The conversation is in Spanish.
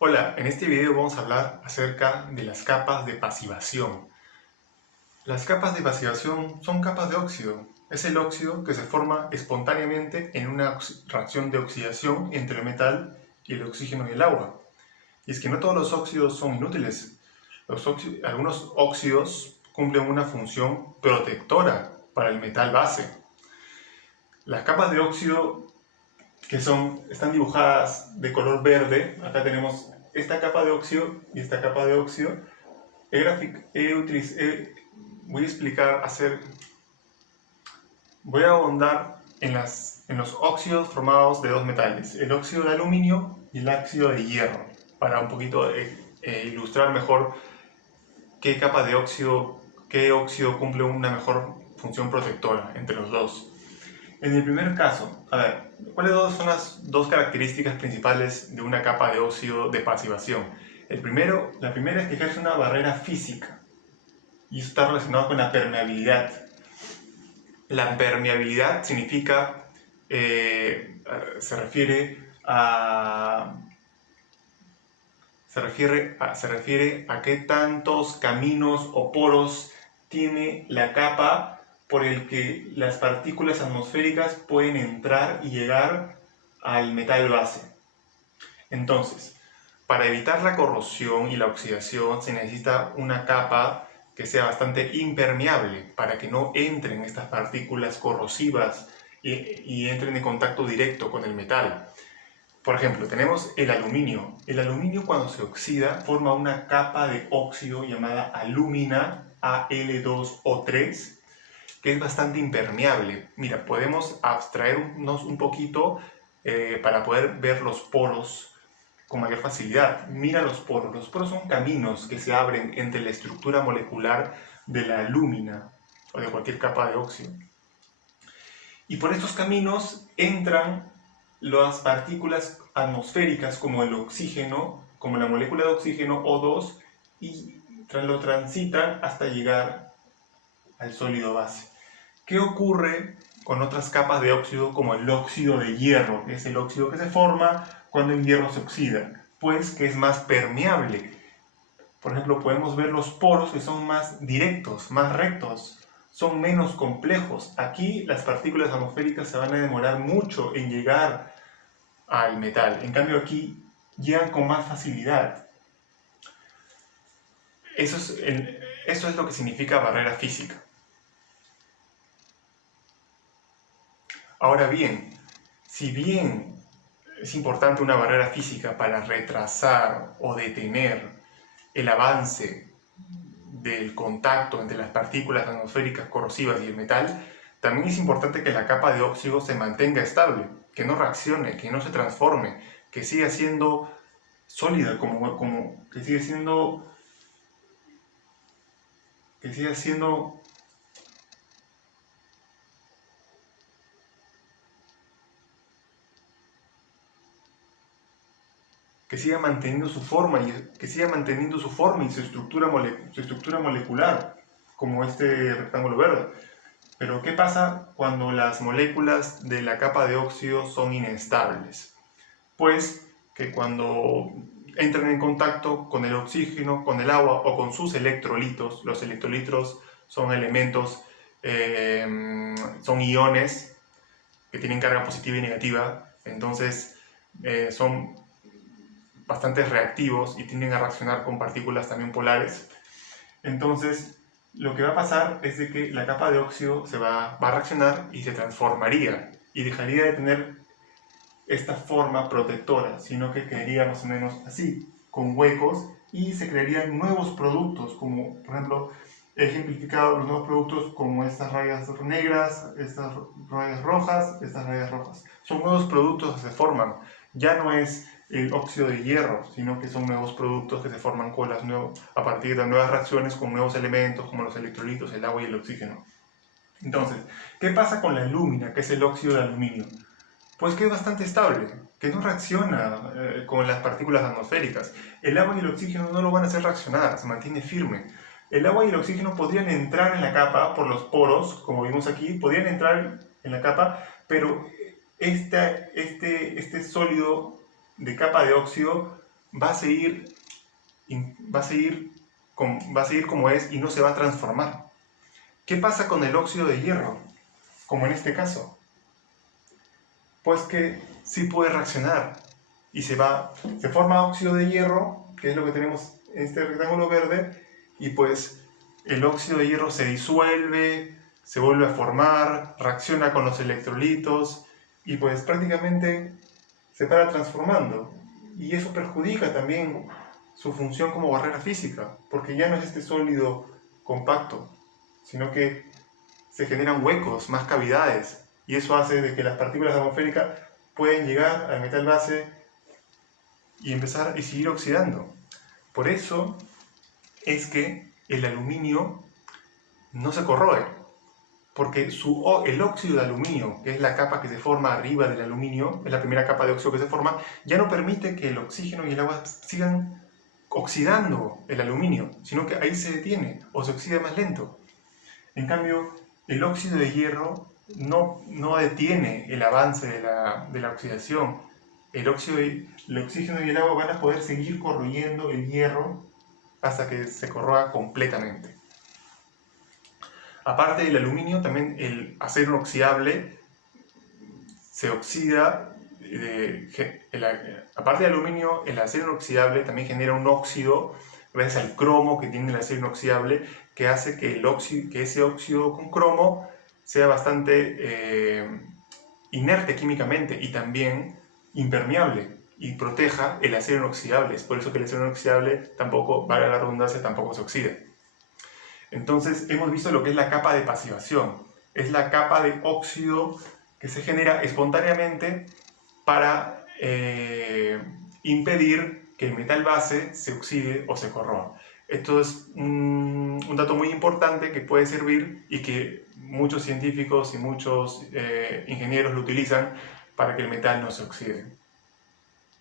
Hola, en este video vamos a hablar acerca de las capas de pasivación. Las capas de pasivación son capas de óxido. Es el óxido que se forma espontáneamente en una reacción de oxidación entre el metal y el oxígeno y el agua. Y es que no todos los óxidos son inútiles. Algunos óxidos cumplen una función protectora para el metal base. Las capas de óxido están dibujadas de color verde. Acá tenemos esta capa de óxido y esta capa de óxido. Voy a ahondar en los óxidos formados de dos metales, el óxido de aluminio y el óxido de hierro, para un poquito ilustrar mejor qué óxido cumple una mejor función protectora entre los dos. En el primer caso, a ver, ¿cuáles son las dos características principales de una capa de óxido de pasivación? La primera es que ejerce una barrera física y esto está relacionado con la permeabilidad. La permeabilidad significa, se refiere a qué tantos caminos o poros tiene la capa por el que las partículas atmosféricas pueden entrar y llegar al metal base. Entonces, para evitar la corrosión y la oxidación se necesita una capa que sea bastante impermeable para que no entren estas partículas corrosivas y entren en contacto directo con el metal. Por ejemplo, tenemos el aluminio. El aluminio, cuando se oxida, forma una capa de óxido llamada alúmina, Al2O3, que es bastante impermeable. Mira, podemos abstraernos un poquito para poder ver los poros con mayor facilidad. Mira los poros. Los poros son caminos que se abren entre la estructura molecular de la alúmina o de cualquier capa de óxido. Y por estos caminos entran las partículas atmosféricas como el oxígeno, como la molécula de oxígeno O2, y lo transitan hasta llegar al sólido base. ¿Qué ocurre con otras capas de óxido como el óxido de hierro, que es el óxido que se forma cuando el hierro se oxida? Pues que es más permeable. Por ejemplo, podemos ver los poros que son más directos, más rectos, son menos complejos. Aquí las partículas atmosféricas se van a demorar mucho en llegar al metal. En cambio aquí llegan con más facilidad. Eso es lo que significa barrera física. Ahora bien, si bien es importante una barrera física para retrasar o detener el avance del contacto entre las partículas atmosféricas corrosivas y el metal, también es importante que la capa de óxido se mantenga estable, que no reaccione, que no se transforme, que siga siendo sólida, que siga siendo manteniendo su forma y su estructura molecular, como este rectángulo verde. Pero ¿qué pasa cuando las moléculas de la capa de óxido son inestables? Pues que cuando entran en contacto con el oxígeno, con el agua o con sus electrolitos, los electrolitos son elementos, son iones que tienen carga positiva y negativa, entonces son bastante reactivos y tienden a reaccionar con partículas también polares. Entonces, lo que va a pasar es de que la capa de óxido va a reaccionar y se transformaría y dejaría de tener esta forma protectora, sino que quedaría más o menos así, con huecos, y se crearían nuevos productos, como por ejemplo, he ejemplificado los nuevos productos como estas rayas negras, estas rayas rojas, estas rayas rojas. Son nuevos productos que se forman, ya no es el óxido de hierro, sino que son nuevos productos que se forman a partir de nuevas reacciones con nuevos elementos como los electrolitos, el agua y el oxígeno. Entonces, ¿qué pasa con la alúmina, que es el óxido de aluminio? Pues que es bastante estable, que no reacciona con las partículas atmosféricas. El agua y el oxígeno no lo van a hacer reaccionar, se mantiene firme. El agua y el oxígeno podrían entrar en la capa por los poros, como vimos aquí, podrían entrar en la capa, pero este sólido de capa de óxido va a seguir como es y no se va a transformar. ¿Qué pasa con el óxido de hierro? Como en este caso. Pues que sí puede reaccionar y se forma óxido de hierro, que es lo que tenemos en este rectángulo verde, y pues el óxido de hierro se disuelve, se vuelve a formar, reacciona con los electrolitos y pues prácticamente se para transformando. Y eso perjudica también su función como barrera física, porque ya no es este sólido compacto, sino que se generan huecos, más cavidades, y eso hace de que las partículas atmosféricas pueden llegar al metal base y empezar y seguir oxidando. Por eso es que el aluminio no se corroe, porque el óxido de aluminio, que es la capa que se forma arriba del aluminio, es la primera capa de óxido que se forma, ya no permite que el oxígeno y el agua sigan oxidando el aluminio, sino que ahí se detiene o se oxida más lento. En cambio, el óxido de hierro no detiene el avance de la oxidación. El oxígeno y el agua van a poder seguir corroyendo el hierro hasta que se corroa completamente. Aparte del aluminio, también el acero inoxidable se oxida. Aparte del aluminio, el acero inoxidable también genera un óxido gracias al cromo que tiene el acero inoxidable, que hace que ese óxido con cromo sea bastante inerte químicamente y también impermeable y proteja el acero inoxidable. Es por eso que el acero inoxidable tampoco, valga la redundancia, tampoco se oxida. Entonces hemos visto lo que es la capa de pasivación. Es la capa de óxido que se genera espontáneamente para impedir que el metal base se oxide o se corroa. Esto es un dato muy importante que puede servir y que muchos científicos y muchos ingenieros lo utilizan para que el metal no se oxide.